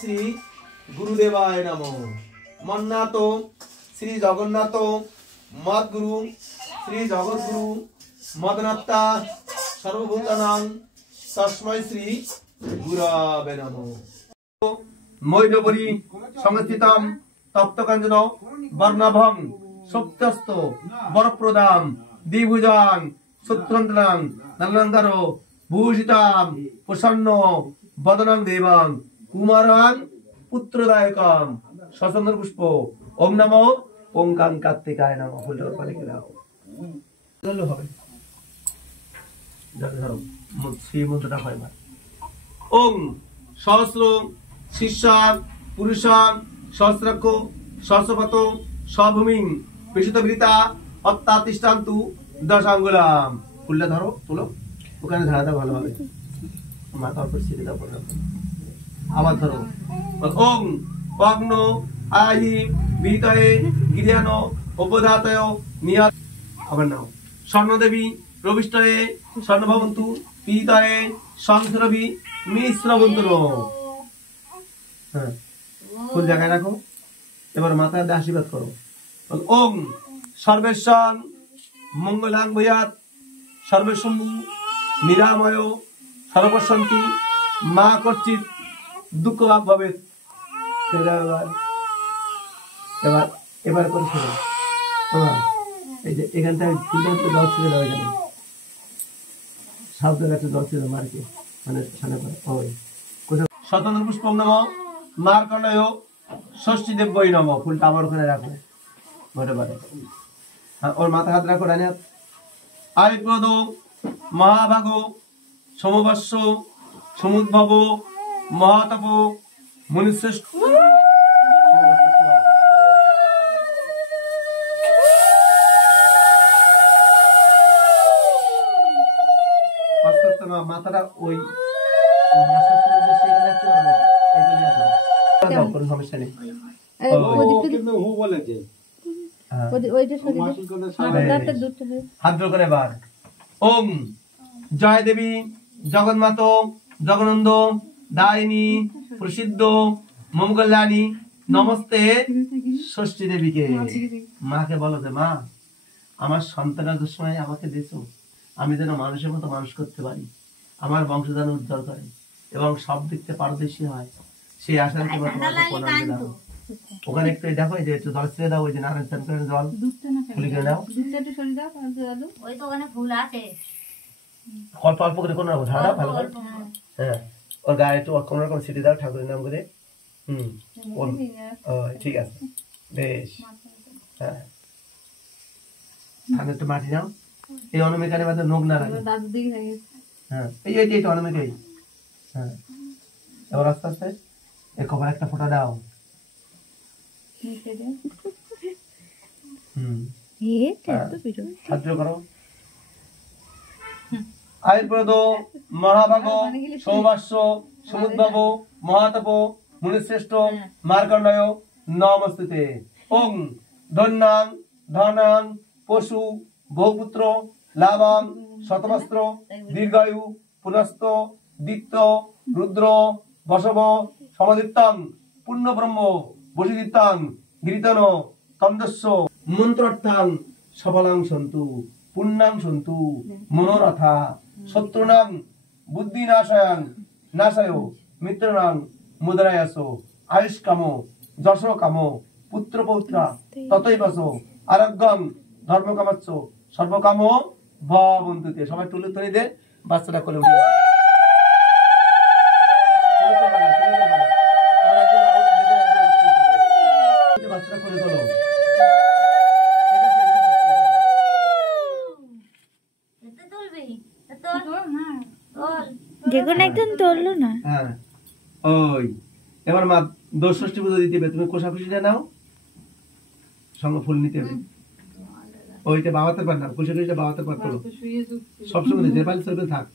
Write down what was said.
শ্রী গুরুদেবায় নমঃ। মন্নাথ শ্রী জগন্নাথ মদ্গুরু শ্রী জগদ্গুরু মদনাত্তা সর্বভূতানাং তস্मै শ্রী গুরবে নমঃ। মৈডবরী সংস্থিতম তপ্তকাঞ্জন বর্ণাভং সপ্তস্ত বরপ্রদাম দ্বিভুজাং সূত্রন্তরাং নলঙ্কার ভূষিতাম প্রসন্ন বদনাং দেবাং কুমারাং পুত্রদায়কম সচন্দন পুষ্প ওম নমো ওঙ্কাং কার্তিকায় নমঃ। ফুলটা পানি করে দাও তাহলে হবে। ধরো শ্রী মন্ত্রটা হয় না। ওম সহস্র শিষ্যা পুরুষাং সহস্রাক্ষ সহস্রপত সভূমিং বিশুদ্ধবৃতা অত্যাতিষ্ঠান্তু দশাঙ্গুলাম। ফুলটা ধরো তুলো ওখানে ধরা দাও ভালোভাবে মাথার উপর ছিঁড়ে দাও পড়ে আবার ধরো। ওম অগ্ন আহি বিহিতয়ে গিরিয়ান উপদাতয় নিয়াত আবার নাও। স্বর্ণদেবী রবিষ্টয়ে স্বর্ণভবন্তু পিতয়ে সংস্রবি মিশ্রবন্তু। হ্যাঁ ফুল জায়গায় রাখো। এবার মাথায় দিয়ে আশীর্বাদ করো। ওম সর্বেশ্বর মঙ্গলাং ভূয়াৎ সর্বশম্ভু নিরাময় সর্বশান্তি মা কর্চিত দুঃখ ভাব ভাবে। এবার এবার করে শোনো। এই যে এখানটায় ফুলটা জল ছিঁড়ে দেওয়া যাবে সাবধান গাছে জল ছিঁড়ে মারকে মানে সামনে করে স্বতন্ত্র পুষ্পম নম মার্কণ্ডেয় ষষ্ঠী দেব্যই নম। ফুলটা আবার ওখানে রাখো ঘরে পারে। ওর মাথা হাত রাখো রানী হাত। আয়প্রদ মহাভাগ সমবস্য সমুদ্ভব মহাতপ মুনিশ্রেষ্ঠ। মাথাটা ওই সমস্যা নেই। হাত জোর করে বার। ওম জয় দেবী জগন্মাত জগনন্দ দারিণী প্রসিদ্ধ মম কল্যাণী নমস্তে ষষ্ঠী দেবীকে। মাকে বলো যে মা আমার সন্তানের সময় আমাকে দিয়েছো, আমি যেন মানুষের মতো মানুষ করতে পারি, আমার বংশ যেন উজ্জ্বল করে এবং সব দিক থেকে পারদর্শী হয়, সেই আশা রেখে ওখানে একটু দেখো এই যে একটু জল ছেড়ে দাও। ওই যে নারায়ণ চান করে জল ফুলি করে দাও। অল্প অল্প করে কোনো ধারা ভালো করে। হ্যাঁ ওর গায়ে একটু কোনো রকম ছিটে দাও ঠাকুরের নাম করে। ঠিক আছে বেশ। হ্যাঁ তাহলে একটু মাটি নাও। এই অনমিকানের মধ্যে নোক না লাগে। হ্যাঁ এই এই তো অনমিকাই। হ্যাঁ এবার আস্তে আস্তে এই কপালে একটা ফোঁটা দাও। সাহায্য করো। আয়ুর্বেদ মহাভাগ সৌভাষ্য সমুদ্ভব মহাতপ মুনিশ্রেষ্ঠ মার্কণ্ডেয় নমস্তুতে। ওং ধন্যাং ধনাং পশু বহুপুত্র লাভাং শতবস্ত্র দীর্ঘায়ু পুনস্ত দিত্য রুদ্র বসব সমাদিত্যাং পুণ্য ব্রহ্ম বসিদিত্যাং গিরিতন তন্দস্য মন্ত্রার্থাং সফলাং সন্তু পুণ্যাং সন্তু মনোরথা শত্রুনাং বুদ্ধিনাশয়াং নাশায় মিত্রনাং মুদ্রায়াস আয়ুষ্কাম যশকাম পুত্রপৌত্রা ততৈবস আরোগ্যং ধর্মকামাচ্ছ সর্বকাম ভবন্তুতে। সবাই তুলে তুলে দে বাচ্চাটা কোলে উঠে বাচ্চাটা কোলে তোলো। যেকোনো একজন তুললো না। হ্যাঁ ওই এবার মা দোষ ষষ্ঠী পুজো দিতে হবে। তুমি কোষাকুষিটা নাও সঙ্গে ফুল নিতে হবে। ওইটা বাবাতে পার না কোষাকুষিটা বাবাতে পার করো সবসময় যে পালি থাক।